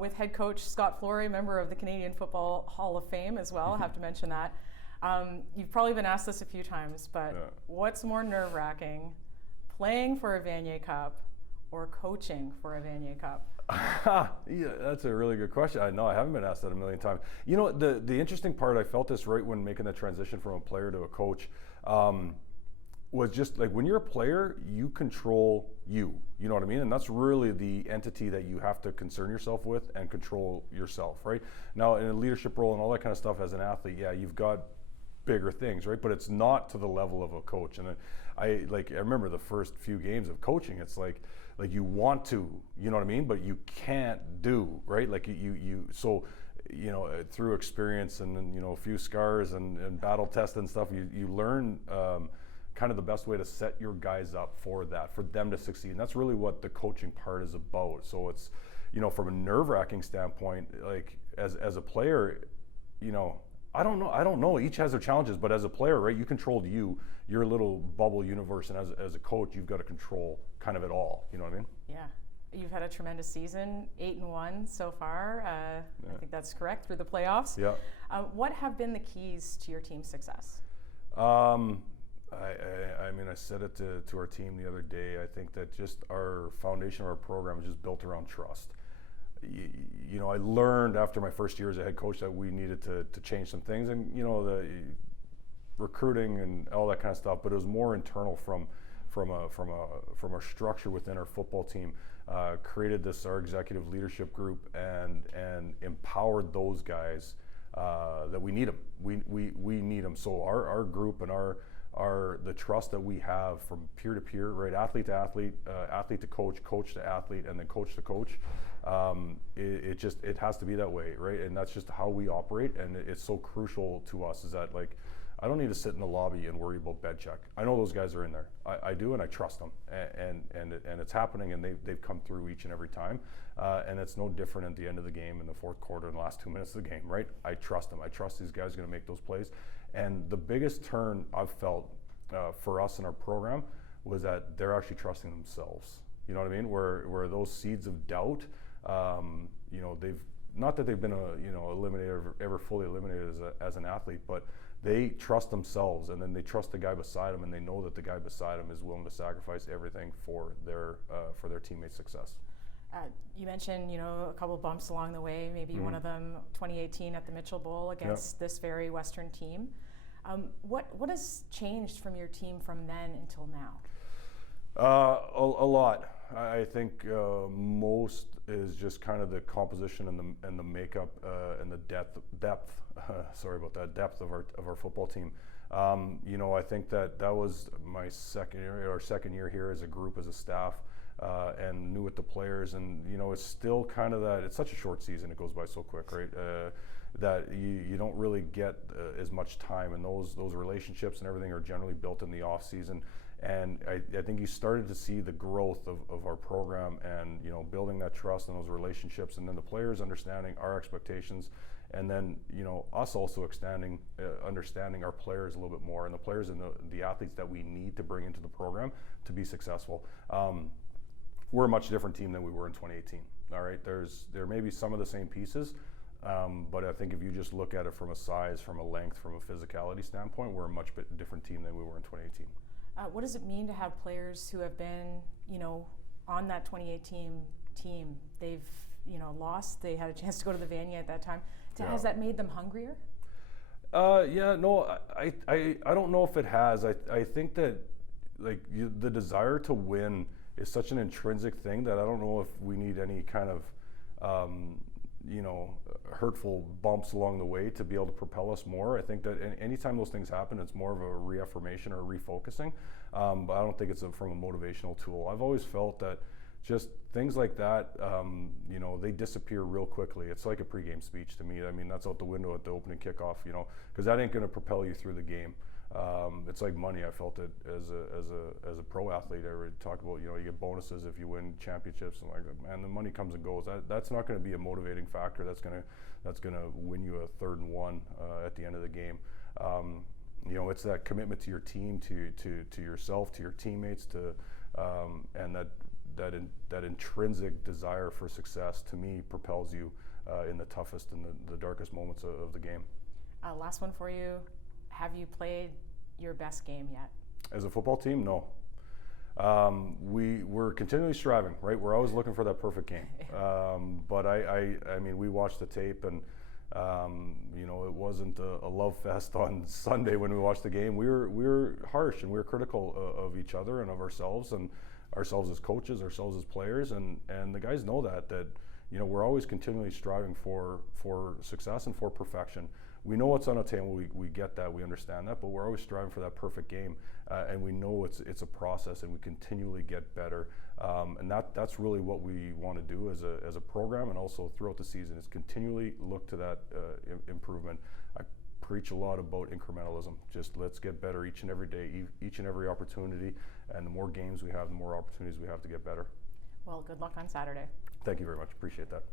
with head coach Scott Flory, member of the Canadian Football Hall of Fame as well. I have to mention that. You've probably been asked this a few times, but what's more nerve-wracking, playing for a Vanier Cup or coaching for a Vanier Cup? Yeah, that's a really good question. I haven't been asked that a million times. You know, the interesting part, I felt this right when making the transition from a player to a coach, was just like when you're a player, you control you know what I mean? And that's really the entity that you have to concern yourself with and control yourself, right? Now, in a leadership role and all that kind of stuff as an athlete, yeah, you've got bigger things, right? But it's not to the level of a coach. And I remember the first few games of coaching, it's like you want to, you know what I mean? But you can't do, right? Like so, you know, through experience and you know, a few scars and battle tests and stuff, you learn kind of the best way to set your guys up for that, for them to succeed. And that's really what the coaching part is about. So it's, you know, from a nerve-wracking standpoint, like as a player, you know, I don't know. Each has their challenges, but as a player, right, you controlled your little bubble universe, and as a coach, you've got to control kind of it all. You know what I mean? Yeah. You've had a tremendous season, 8-1 so far. I think that's correct, through the playoffs. Yeah. What have been the keys to your team's success? I mean, I said it to our team the other day. I think that just our foundation of our program is just built around trust. You know, I learned after my first year as a head coach that we needed to change some things, and you know, the recruiting and all that kind of stuff. But it was more internal from our structure within our football team. Created our executive leadership group and empowered those guys that we need them. We need them. So our group and the trust that we have from peer to peer, right, athlete to athlete, athlete to coach, coach to athlete, and then coach to coach. It has to be that way, right? And that's just how we operate, and it's so crucial to us. Is that, like, I don't need to sit in the lobby and worry about bed check. I know those guys are in there. I do, and I trust them, and it's happening, and they've come through each and every time. And it's no different at the end of the game, in the fourth quarter, in the last 2 minutes of the game, right? I trust them. I trust these guys are going to make those plays. And the biggest turn I've felt for us in our program was that they're actually trusting themselves. You know what I mean? Where those seeds of doubt, you know, they've not that they've been eliminated or ever fully eliminated as an athlete, but they trust themselves, and then they trust the guy beside them, and they know that the guy beside them is willing to sacrifice everything for their teammates' success. You mentioned, you know, a couple of bumps along the way, maybe one of them 2018 at the Mitchell Bowl against this very Western team. What has changed from your team from then until now? A lot. I think most is just kind of the composition and the makeup and the depth. Sorry about that. Depth of our football team. You know, I think that was my second year here as a group, as a staff. And knew with the players, and you know, it's still kind of that. It's such a short season; it goes by so quick, right? That you don't really get as much time, and those relationships and everything are generally built in the off season. And I think you started to see the growth of our program, and you know, building that trust and those relationships, and then the players understanding our expectations, and then you know, us also understanding our players a little bit more, and the players and the athletes that we need to bring into the program to be successful. We're a much different team than we were in 2018. All right, there may be some of the same pieces, but I think if you just look at it from a size, from a length, from a physicality standpoint, we're a much bit different team than we were in 2018. What does it mean to have players who have been, you know, on that 2018 team? They've, you know, lost. They had a chance to go to the Vanier at that time. Has that made them hungrier? Yeah, no, I don't know if it has. I think that like the desire to win is such an intrinsic thing that I don't know if we need any kind of, you know, hurtful bumps along the way to be able to propel us more. I think that anytime those things happen, it's more of a reaffirmation or refocusing, but I don't think it's from a motivational tool. I've always felt that just things like that, you know, they disappear real quickly. It's like a pregame speech to me. I mean, that's out the window at the opening kickoff, you know, because that ain't going to propel you through the game. It's like money. I felt it as a pro athlete. I would talk about, you know, you get bonuses if you win championships, and like, man, the money comes and goes. That's not going to be a motivating factor. That's gonna win you a 3rd and 1 at the end of the game. You know, it's that commitment to your team, to yourself, to your teammates, and that intrinsic desire for success, to me, propels you in the toughest and the darkest moments of the game. Last one for you. Have you played your best game yet? As a football team, no. We're continually striving, right? We're always looking for that perfect game. But I mean, we watched the tape, and it wasn't a love fest on Sunday when we watched the game. We were harsh, and we were critical of each other and of ourselves, and ourselves as coaches, ourselves as players, and the guys know that we're always continually striving for success and for perfection. We know what's unattainable. We get that. We understand that. But we're always striving for that perfect game, and we know it's a process, and we continually get better. And that's really what we want to do as a program, and also throughout the season, is continually look to that improvement. I preach a lot about incrementalism. Just let's get better each and every day, each and every opportunity. And the more games we have, the more opportunities we have to get better. Well, good luck on Saturday. Thank you very much. Appreciate that.